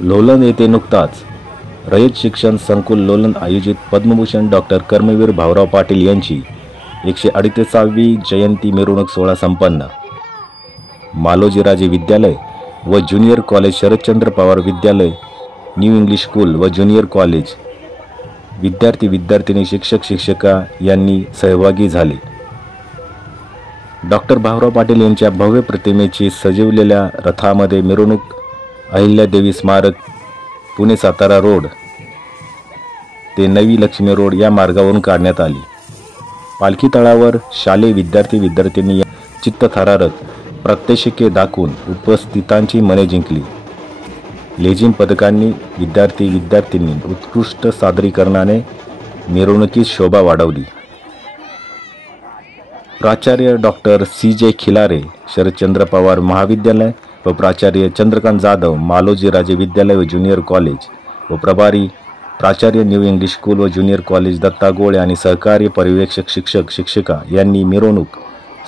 लोलन येथे नुकताच रयत शिक्षण संकुल लोलन आयोजित पद्मभूषण डॉक्टर कर्मवीर भाऊराव पाटील यांची 138वी जयंती मिरवणूक सोहळा संपन्न. मालोजीराजे विद्यालय व ज्युनियर कॉलेज, शरदचंद्र पवार विद्यालय, न्यू इंग्लिश स्कूल व ज्युनियर कॉलेज विद्यार्थी विद्यार्थिनी, शिक्षक शिक्षिका यांनी सहभागी झाले. डॉक्टर भाऊराव पाटील यांच्या भव्य प्रतिमेची सजवलेल्या रथामध्ये मिरवणूक अहिल्यादेवी स्मारक, पुणे सातारा रोड ते नवी लक्ष्मी रोड या मार्गावरून काढण्यात आली. पालखी तळावर शालेय विद्यार्थी विद्यार्थिनी चित्तथरारक प्रात्यक्षिके दाखवून उपस्थितांची मने जिंकली. लेझिम पथकांनी विद्यार्थी विद्यार्थिनी उत्कृष्ट सादरीकरणाने मिरवणुकीत शोभा वाढवली. प्राचार्य डॉक्टर CJ खिलारे, शरदचंद्र पवार महाविद्यालय व प्राचार्य चंद्रकांत जाधव, मालोजीराजे विद्यालय व ज्युनियर कॉलेज व प्रभारी प्राचार्य, न्यू इंग्लिश स्कूल व ज्युनियर कॉलेज दत्ता गोळे आणि सहकारी पर्यवेक्षक शिक्षक शिक्षिका यांनी मिरवणूक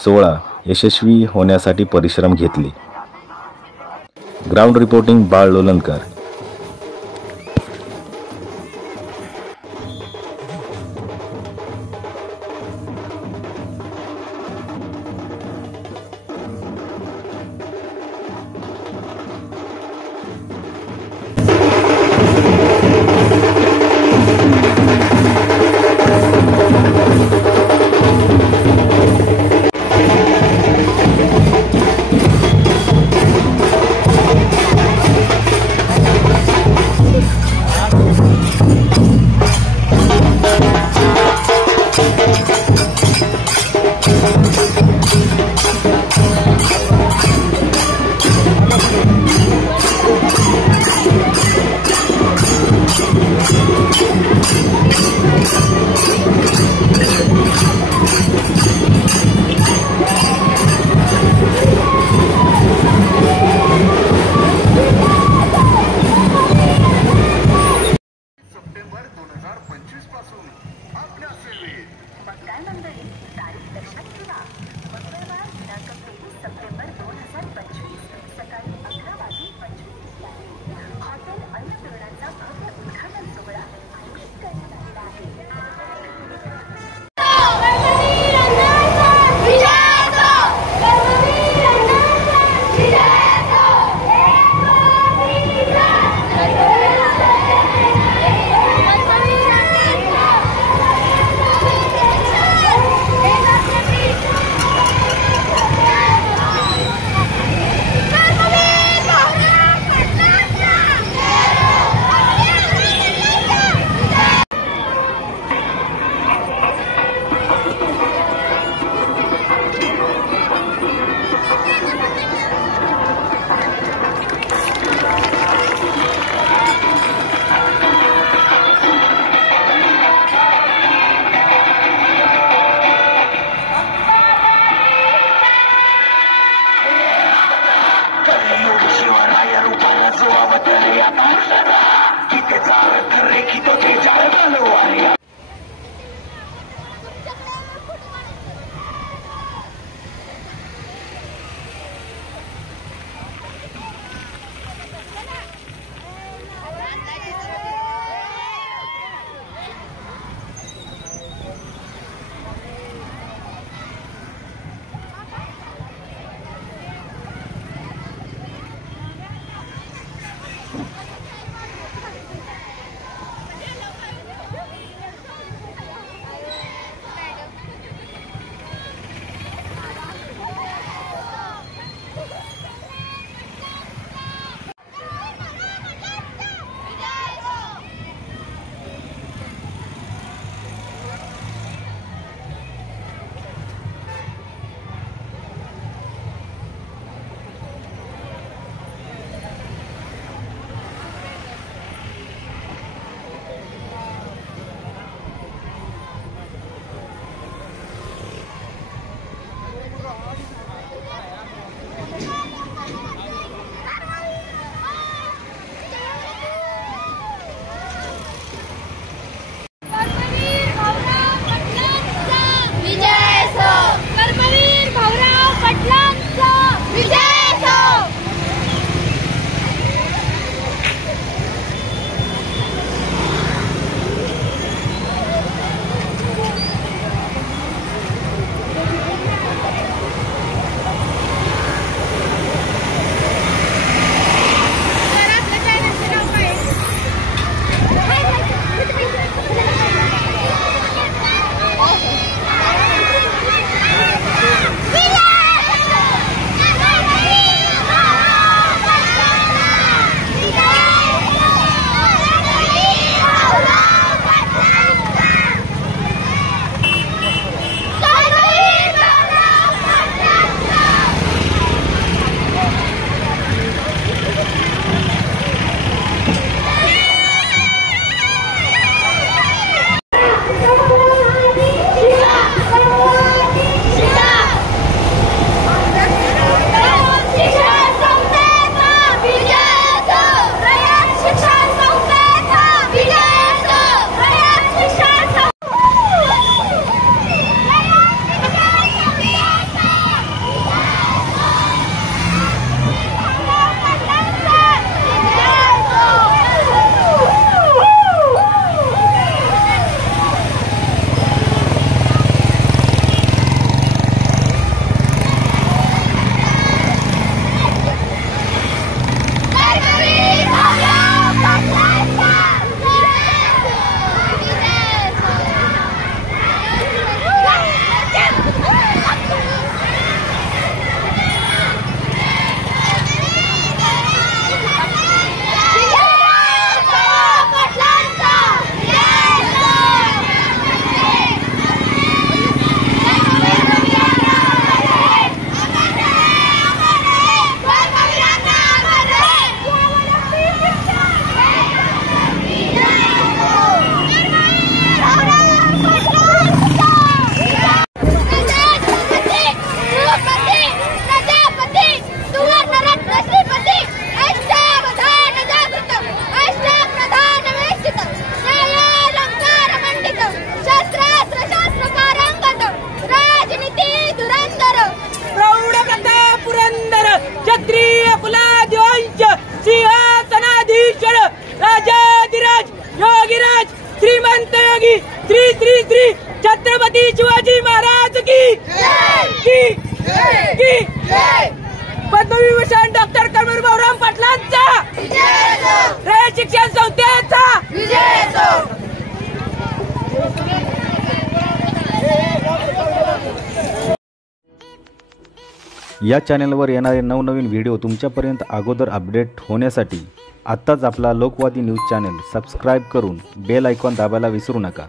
सोहळा यशस्वी होण्यासाठी परिश्रम घेतले. ग्राउंड रिपोर्टिंग बाळ लोलनकर. छत्रपती शिवाजी महाराज की पद्मविभूषण डॉक्टर कर्मवीर पाटलांचा रयत शिक्षण संस्थेचा या चॅनलवर येणारे नवनवीन व्हिडिओ तुमच्यापर्यंत अगोदर अपडेट होण्यासाठी आत्ताच आपला लोकवादी न्यूज चॅनल सबस्क्राईब करून बेल आयकॉन दाबायला विसरू नका।